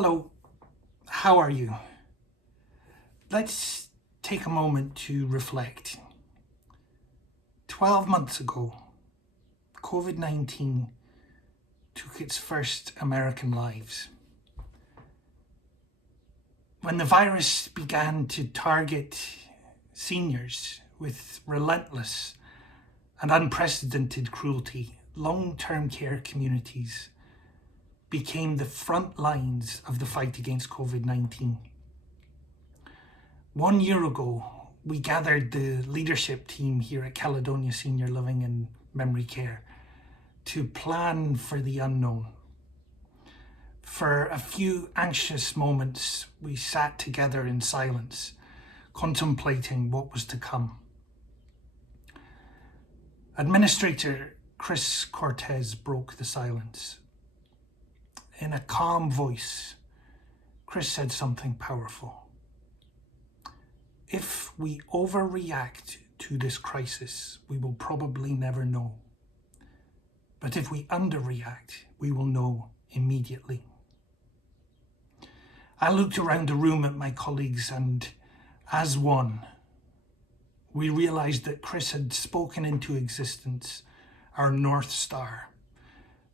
Hello, how are you? Let's take a moment to reflect. 12 months ago, COVID-19 took its first American lives. When the virus began to target seniors with relentless and unprecedented cruelty, long-term care communities became the front lines of the fight against COVID-19. 1 year ago, we gathered the leadership team here at Caledonia Senior Living and Memory Care to plan for the unknown. For a few anxious moments, we sat together in silence, contemplating what was to come. Administrator Chris Cortez broke the silence. In a calm voice, Chris said something powerful. If we overreact to this crisis, we will probably never know. But if we underreact, we will know immediately. I looked around the room at my colleagues and, as one, we realized that Chris had spoken into existence our North Star,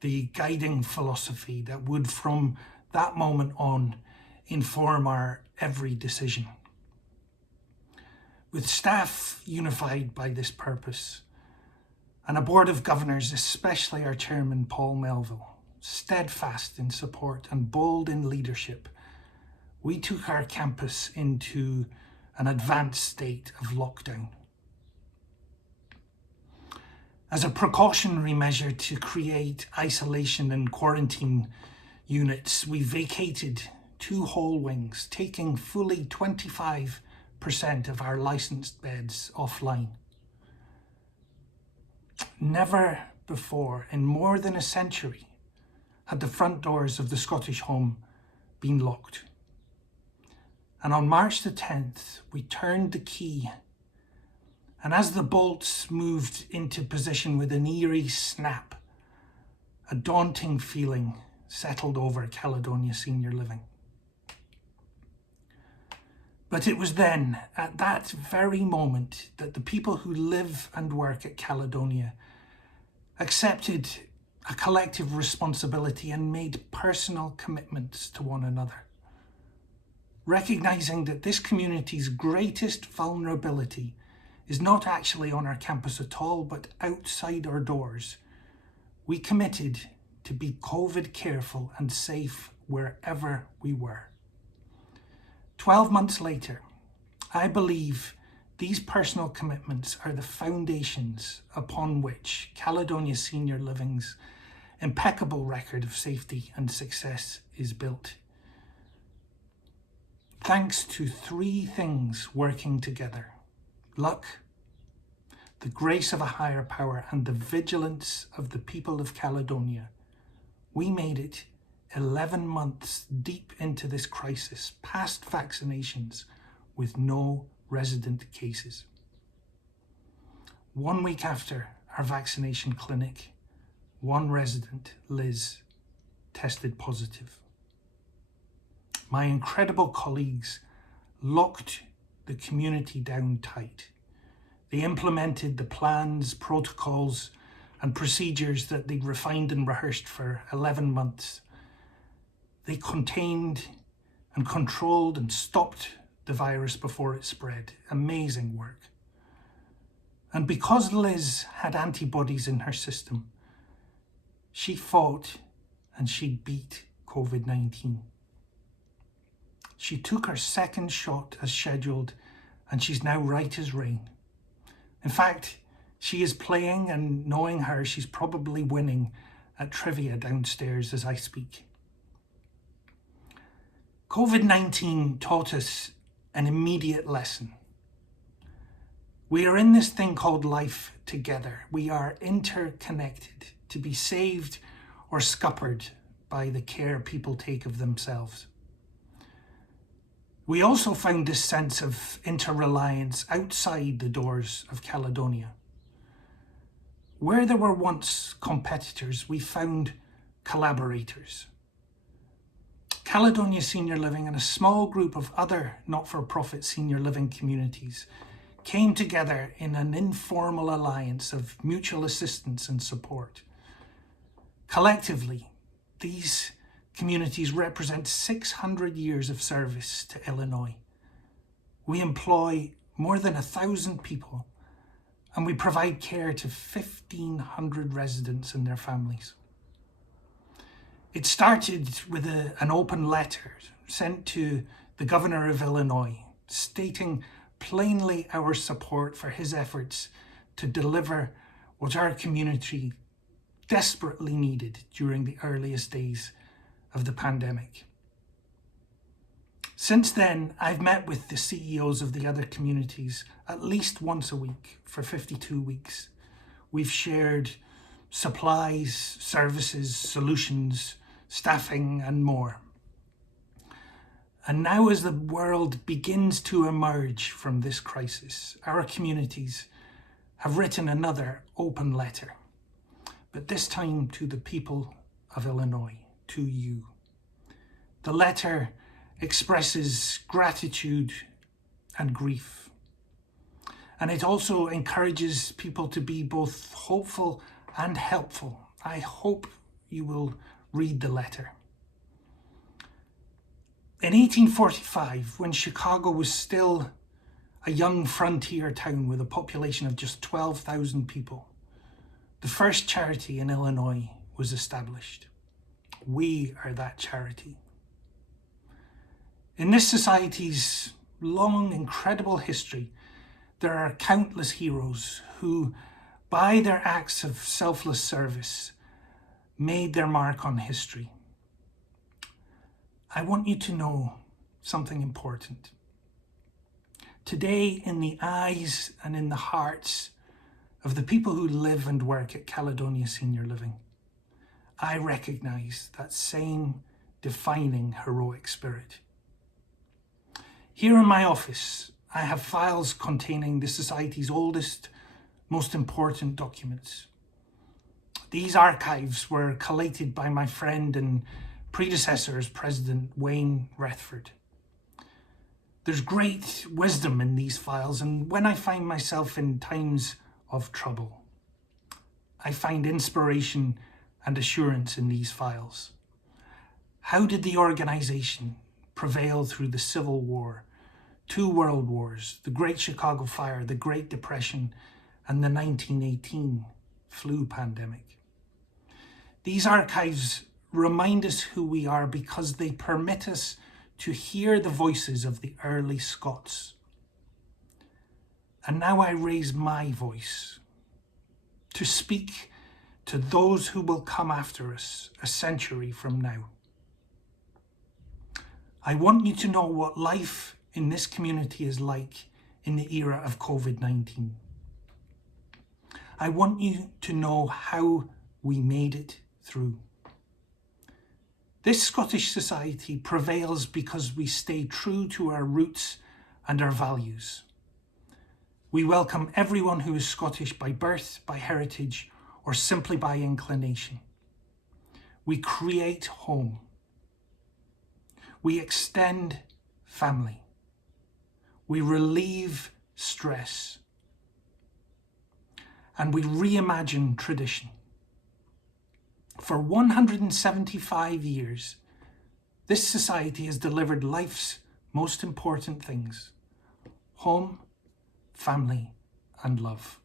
the guiding philosophy that would, from that moment on, inform our every decision. With staff unified by this purpose, and a board of governors, especially our chairman, Paul Melville, steadfast in support and bold in leadership, we took our campus into an advanced state of lockdown. As a precautionary measure to create isolation and quarantine units, we vacated 2 whole wings, taking fully 25% of our licensed beds offline. Never before, in more than a century, had the front doors of the Scottish Home been locked. And on March the 10th, we turned the key, and as the bolts moved into position with an eerie snap, a daunting feeling settled over Caledonia Senior Living. But it was then, at that very moment, that the people who live and work at Caledonia accepted a collective responsibility and made personal commitments to one another. Recognizing that this community's greatest vulnerability is not actually on our campus at all, but outside our doors, we committed to be COVID careful and safe wherever we were. 12 months later, I believe these personal commitments are the foundations upon which Caledonia Senior Living's impeccable record of safety and success is built. Thanks to 3 things working together: luck, the grace of a higher power, and the vigilance of the people of Caledonia, we made it 11 months deep into this crisis, past vaccinations, with no resident cases. 1 week after our vaccination clinic, 1 resident, Liz, tested positive. My incredible colleagues locked the community down tight. They implemented the plans, protocols, and procedures that they'd refined and rehearsed for 11 months. They contained and controlled and stopped the virus before it spread. Amazing work. And because Liz had antibodies in her system, she fought and she beat COVID-19. She took her 2nd shot as scheduled, and she's now right as rain. In fact, she is playing, and knowing her, she's probably winning at trivia downstairs as I speak. COVID-19 taught us an immediate lesson. We are in this thing called life together. We are interconnected, to be saved or scuppered by the care people take of themselves. We also found this sense of interreliance outside the doors of Caledonia. Where there were once competitors, we found collaborators. Caledonia Senior Living and a small group of other not-for-profit senior living communities came together in an informal alliance of mutual assistance and support. Collectively, these communities represent 600 years of service to Illinois. We employ more than 1,000 people, and we provide care to 1,500 residents and their families. It started with an open letter sent to the Governor of Illinois, stating plainly our support for his efforts to deliver what our community desperately needed during the earliest days of the pandemic. Since then, I've met with the CEOs of the other communities at least once a week for 52 weeks. We've shared supplies, services, solutions, staffing, and more. And now, as the world begins to emerge from this crisis, our communities have written another open letter, but this time to the people of Illinois, to you. The letter expresses gratitude and grief, and it also encourages people to be both hopeful and helpful. I hope you will read the letter. In 1845, when Chicago was still a young frontier town with a population of just 12,000 people, the first charity in Illinois was established. We are that charity. In this society's long, incredible history, there are countless heroes who, by their acts of selfless service, made their mark on history. I want you to know something important. Today, in the eyes and in the hearts of the people who live and work at Caledonia Senior Living, I recognize that same defining heroic spirit. Here in my office, I have files containing the Society's oldest, most important documents. These archives were collated by my friend and predecessor as President Wayne Rethford. There's great wisdom in these files, and when I find myself in times of trouble, I find inspiration and assurance in these files. How did the organization prevail through the Civil War, 2 world wars, the Great Chicago Fire, the Great Depression, and the 1918 flu pandemic? These archives remind us who we are because they permit us to hear the voices of the early Scots. And now I raise my voice to speak to those who will come after us a century from now. I want you to know what life in this community is like in the era of COVID-19. I want you to know how we made it through. This Scottish society prevails because we stay true to our roots and our values. We welcome everyone who is Scottish by birth, by heritage, or simply by inclination. We create home. We extend family. We relieve stress. And we reimagine tradition. For 175 years, this society has delivered life's most important things: home, family, and love.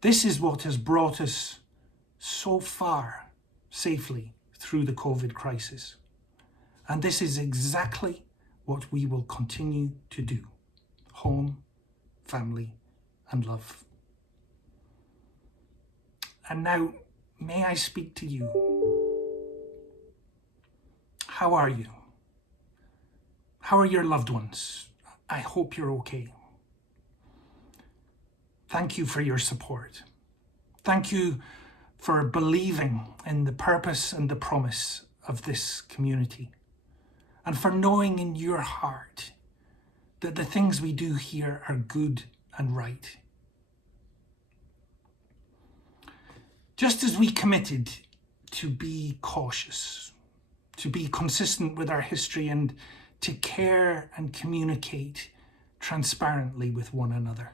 This is what has brought us so far safely through the COVID crisis. And this is exactly what we will continue to do: home, family, and love. And now, may I speak to you? How are you? How are your loved ones? I hope you're okay. Thank you for your support. Thank you for believing in the purpose and the promise of this community, and for knowing in your heart that the things we do here are good and right. Just as we committed to be cautious, to be consistent with our history, and to care and communicate transparently with one another.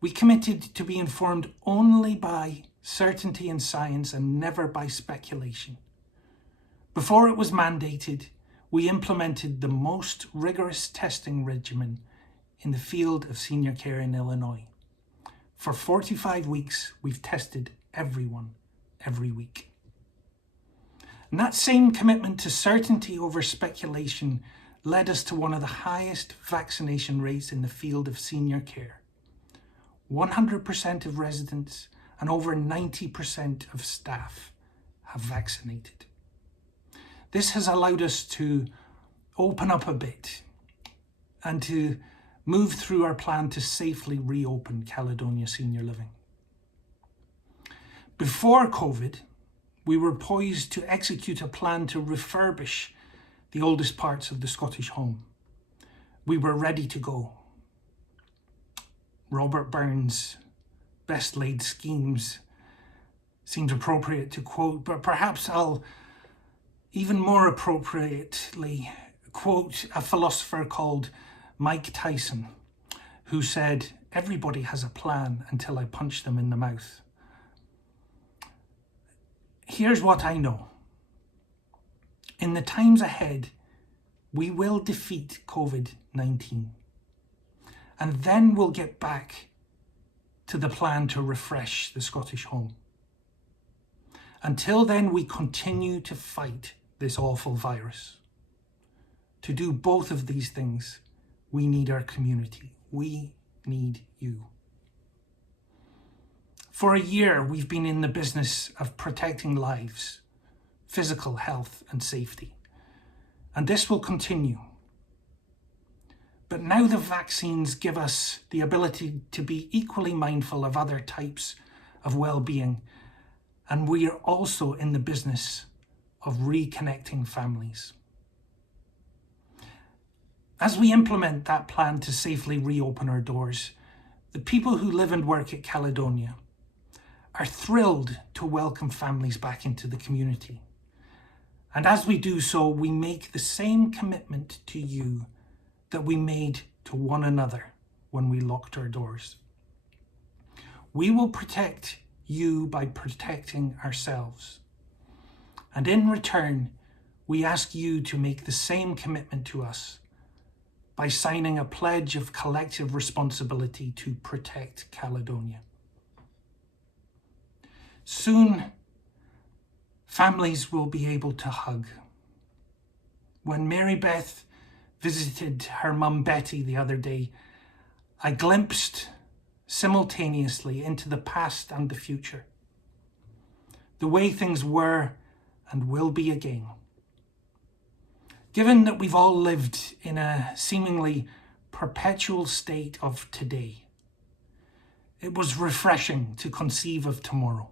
We committed to be informed only by certainty and science and never by speculation. Before it was mandated, we implemented the most rigorous testing regimen in the field of senior care in Illinois. For 45 weeks, we've tested everyone every week. And that same commitment to certainty over speculation led us to one of the highest vaccination rates in the field of senior care. 100% of residents and over 90% of staff have vaccinated. This has allowed us to open up a bit and to move through our plan to safely reopen Caledonia Senior Living. Before COVID, we were poised to execute a plan to refurbish the oldest parts of the Scottish home. We were ready to go. Robert Burns' best laid schemes seemed appropriate to quote, but perhaps I'll even more appropriately quote a philosopher called Mike Tyson, who said, "Everybody has a plan until I punch them in the mouth." Here's what I know. In the times ahead, we will defeat COVID-19. And then we'll get back to the plan to refresh the Scottish home. Until then, we continue to fight this awful virus. To do both of these things, we need our community. We need you. For a year, we've been in the business of protecting lives, physical health and safety. And this will continue. But now the vaccines give us the ability to be equally mindful of other types of well-being. And we are also in the business of reconnecting families. As we implement that plan to safely reopen our doors, the people who live and work at Caledonia are thrilled to welcome families back into the community. And as we do so, we make the same commitment to you that we made to one another when we locked our doors. We will protect you by protecting ourselves. And in return, we ask you to make the same commitment to us by signing a pledge of collective responsibility to protect Caledonia. Soon, families will be able to hug. When Mary Beth visited her mum Betty the other day, I glimpsed simultaneously into the past and the future, the way things were and will be again. Given that we've all lived in a seemingly perpetual state of today, it was refreshing to conceive of tomorrow.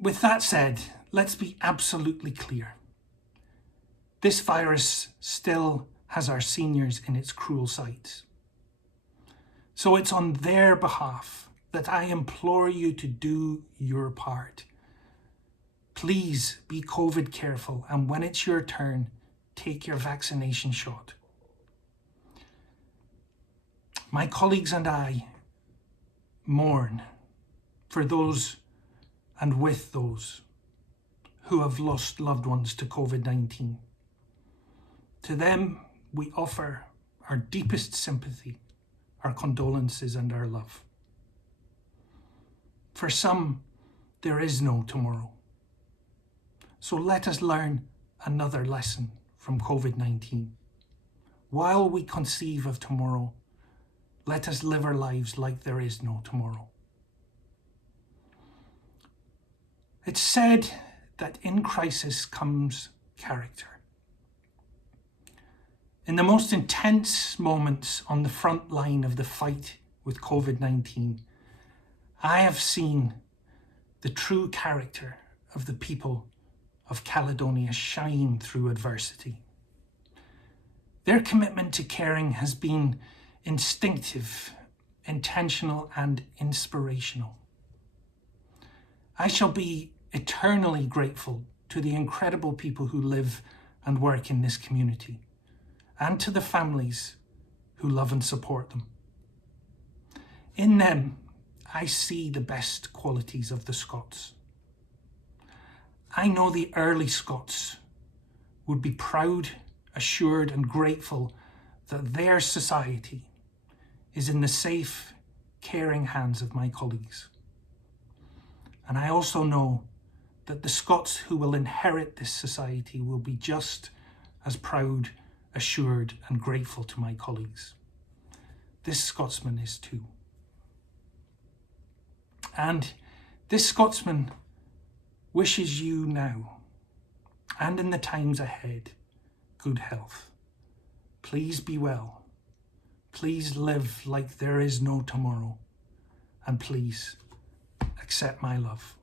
With that said, let's be absolutely clear. This virus still has our seniors in its cruel sights. So it's on their behalf that I implore you to do your part. Please be COVID careful, and when it's your turn, take your vaccination shot. My colleagues and I mourn for those and with those who have lost loved ones to COVID-19. To them, we offer our deepest sympathy, our condolences and our love. For some, there is no tomorrow. So let us learn another lesson from COVID-19. While we conceive of tomorrow, let us live our lives like there is no tomorrow. It's said that in crisis comes character. In the most intense moments on the front line of the fight with COVID-19, I have seen the true character of the people of Caledonia shine through adversity. Their commitment to caring has been instinctive, intentional, and inspirational. I shall be eternally grateful to the incredible people who live and work in this community, and to the families who love and support them. In them, I see the best qualities of the Scots. I know the early Scots would be proud, assured, and grateful that their society is in the safe, caring hands of my colleagues. And I also know that the Scots who will inherit this society will be just as proud, assured, and grateful to my colleagues. This Scotsman is too. And this Scotsman wishes you now, and in the times ahead, good health. Please be well. Please live like there is no tomorrow. And please accept my love.